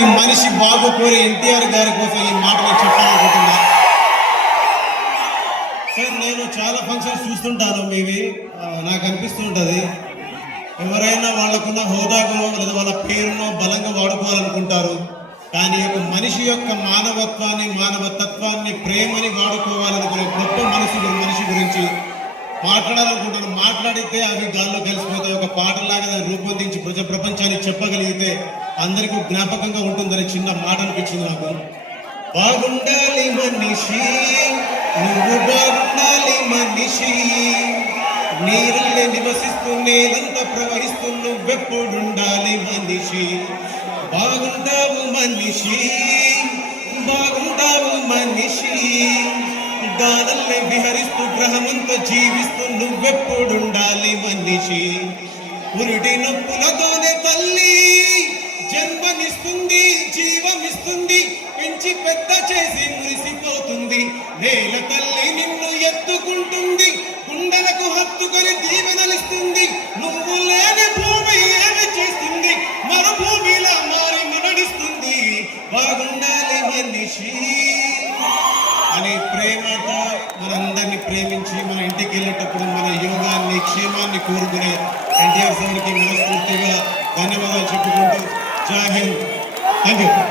ప్రతి మనిషి బాబు కోరే ఎన్టీఆర్ గారి కోసం ఈ మాటలు చెప్పాలనుకుంటున్నా. సార్ నేను చాలా ఫంక్షన్స్ చూస్తుంటాను మీవి నాకు అనిపిస్తుంటుంది ఎవరైనా వాళ్ళకున్న హోదాకు లేదా వాళ్ళ పేరును బలంగా వాడుకోవాలనుకుంటారు. కానీ ఒక మనిషి యొక్క మానవత్వాన్ని మానవ తత్వాన్ని ప్రేమని వాడుకోవాలనుకునే గొప్ప మనసు మనిషి గురించి మాట్లాడాలనుకుంటాను. మాట్లాడితే అవి గాల్లో కలిసిపోతాయి. ఒక పాటలాగా దాన్ని రూపొందించి ప్రజ ప్రపంచానికి చెప్పగలిగితే అందరికీ జ్ఞాపకంగా ఉంటుందని చిన్న మాట అనిపించింది నాకు. బాగుండాలి మనిషి నువ్వు బాగుండాలి మనిషి. నీరుల్లే నివసిస్తూ నేలంతా ప్రవహిస్తూ నువ్వెప్పుడుండాలి మనిషి. బాగుంటావు మనిషి బాగుంటావు మనిషి. గానల్లే విహరిస్తూ గ్రహమంతా జీవిస్తూ నువ్వెప్పుడుండాలి మనిషి. ఉరిటి నొప్పులతోనే తల్లి జన్మనిస్తుంది జీవమిస్తుంది పెంచి పెద్ద చేసి మురిసిపోతుంది. నేల తల్లి నిన్ను ఎత్తుకుంటుంది గుండెలకు హత్తుకొని దీవెనలిస్తుంది. నువ్వు లేని భూమి ఏమి చేస్తుంది? మరు భూమిలా మారి మనడిస్తుంది బాగుండాలి మనిషి. అనే ప్రేమతో మనందరినీ ప్రేమించి మన ఇంటికి వెళ్ళేటప్పుడు మన యోగాన్ని క్షేమాన్ని కోరుకునే ఎన్టీఆర్ సార్కి మనస్ఫూర్తిగా ధన్యవాదాలు చెప్పుకుంటూ Thank you.